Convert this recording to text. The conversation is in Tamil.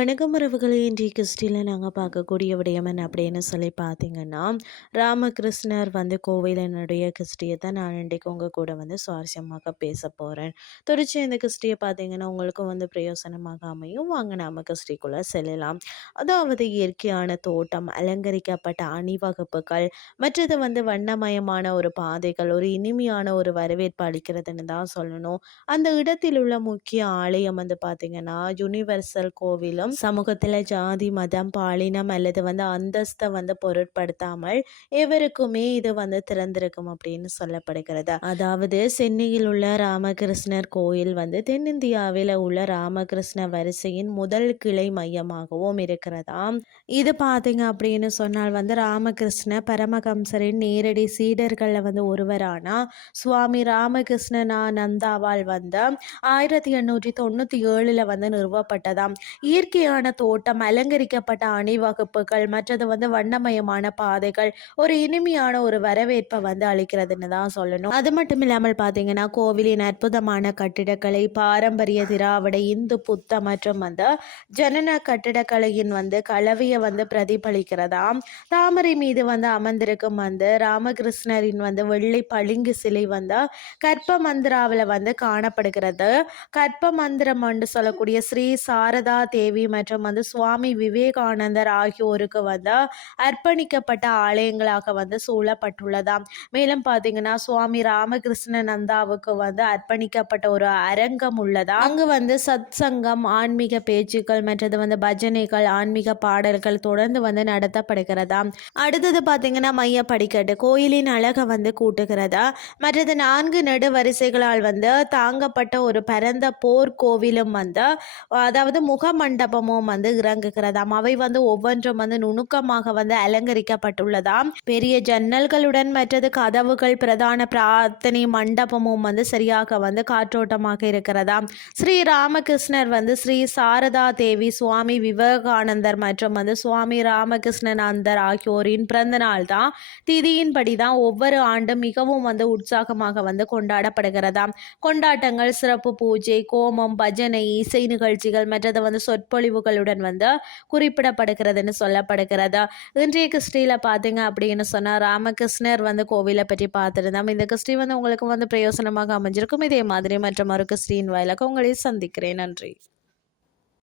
வணக்கம் உறவுகளை இன்றைய கிறிஸ்டியில் நாங்கள் பார்க்கக்கூடிய விடயம் என்ன அப்படின்னு சொல்லி பார்த்தீங்கன்னா ராமகிருஷ்ணர் வந்து கோவிலினுடைய கிறிஸ்டியை தான் நான் இன்றைக்கு உங்கள் கூட வந்து சுவாரஸ்யமாக பேச போகிறேன் தொடர்ச்சி இந்த கிறிஸ்டியை பார்த்தீங்கன்னா உங்களுக்கும் வந்து பிரயோசனமாக அமையும். வாங்க நாம கிறிஸ்டிக்குள்ளே செல்லலாம். அதாவது இயற்கையான தோட்டம் அலங்கரிக்கப்பட்ட அணிவகுப்புகள் மற்றது வந்து வண்ணமயமான ஒரு பாதைகள் ஒரு இனிமையான ஒரு வரவேற்பு அளிக்கிறதுன்னு தான் சொல்லணும். அந்த இடத்தில் உள்ள முக்கிய ஆலயம் வந்து பார்த்தீங்கன்னா யுனிவர்சல் கோவிலும் கோவிலும் சமூகத்தில் ஜாதி மதம் பாலினம் அல்லது வந்து அந்தஸ்தை வந்து பொருட்படுத்தாமல் எவருக்குமே இது வந்து திறந்திருக்கும் அப்படின்னு சொல்லப்படுகிறது. அதாவது சென்னையில் உள்ள ராமகிருஷ்ணர் கோயில் வந்து தென்னிந்தியாவில் உள்ள ராமகிருஷ்ண வரிசையின் முதல் கிளை மையமாகவும் இருக்கிறதாம் இது பார்த்தீங்க அப்படின்னு சொன்னால் வந்து ராமகிருஷ்ண பரமகம்சரின் நேரடி சீடர்களில் வந்து ஒருவரான சுவாமி ராமகிருஷ்ணனானந்தாவால் வந்து ஆயிரத்தி எண்ணூற்றி தொண்ணூற்றி ஏழில் வந்து நிறுவப்பட்டதாம். இயற்கை இயற்கையான தோட்டம் அலங்கரிக்கப்பட்ட அணிவகுப்புகள் மற்றது வந்து வண்ணமயமான பாதைகள் ஒரு இனிமையான ஒரு வரவேற்பை வந்து அளிக்கிறதுன்னு தான் சொல்லணும். அது மட்டும் இல்லாமல் பார்த்தீங்கன்னா கோவிலின் அற்புதமான கட்டிடக்கலை பாரம்பரிய திராவிட இந்து புத்த மற்றும் வந்து ஜனன கட்டிடக்கலையின் வந்து கலவையை வந்து பிரதிபலிக்கிறதாம். தாமரை மீது வந்து அமர்ந்திருக்கும் வந்து ராமகிருஷ்ணரின் வந்து வெள்ளை பளிங்கு சிலை வந்து கற்ப மந்திராவில் வந்து காணப்படுகிறது. கற்ப மந்திரம் என்று சொல்லக்கூடிய ஸ்ரீ சாரதா தேவி தேவி மற்றும் வந்து சுவாமி விவேகானந்தர் ஆகியோருக்கு வந்து அர்ப்பணிக்கப்பட்ட ஆலயங்களாக வந்து சூழப்பட்டுள்ளதாம். மேலும் பார்த்தீங்கன்னா சுவாமி ராமகிருஷ்ண நந்தாவுக்கு வந்து அர்ப்பணிக்கப்பட்ட ஒரு அரங்கம் உள்ளதா அங்கு வந்து சத் சங்கம் ஆன்மீக பேச்சுக்கள் மற்றது வந்து பஜனைகள் ஆன்மீக பாடல்கள் தொடர்ந்து வந்து நடத்தப்படுகிறதா அடுத்தது பார்த்தீங்கன்னா மைய படிக்கட்டு கோயிலின் அழகை வந்து கூட்டுகிறதா. மற்றது நான்கு நெடுவரிசைகளால் வந்து தாங்கப்பட்ட ஒரு பரந்த போர் கோவிலும் வந்து அதாவது முகமண்டபம் மண்டபமும் வந்து இறங்குகிறதாம் அவை வந்து ஒவ்வொன்றும் வந்து நுணுக்கமாக வந்து அலங்கரிக்கப்பட்டுள்ளதாம். பெரிய ஜன்னல்களுடன் மற்றது கதவுகள் பிரதான பிரார்த்தனை மண்டபமும் வந்து சரியாக வந்து காற்றோட்டமாக இருக்கிறதாம். ஸ்ரீ ராமகிருஷ்ணர் வந்து ஸ்ரீ சாரதா தேவி சுவாமி விவேகானந்தர் மற்றும் வந்து சுவாமி ராமகிருஷ்ணனந்தர் ஆகியோரின் பிறந்த நாள் தான் திதியின்படி தான் ஒவ்வொரு ஆண்டும் மிகவும் வந்து உற்சாகமாக வந்து கொண்டாடப்படுகிறதாம். கொண்டாட்டங்கள் சிறப்பு பூஜை கோமம் பஜனை இசை நிகழ்ச்சிகள் மற்றது வந்து சொற்பொழி சொற்பொழிவுகளுடன் வந்து குறிப்பிடப்படுகிறதுன்னு சொல்லப்படுகிறது? இன்றைய கிறிஸ்டியில் பார்த்தீங்க அப்படின்னு சொன்னால் ராமகிருஷ்ணர் வந்து கோவிலை பற்றி பார்த்துருந்தோம். இந்த கிறிஸ்டி வந்து உங்களுக்கு வந்து பிரயோசனமாக அமைஞ்சிருக்கும். இதே மாதிரி மற்றும் ஒரு கிறிஸ்டின் வாயிலாக உங்களை சந்திக்கிறேன். நன்றி.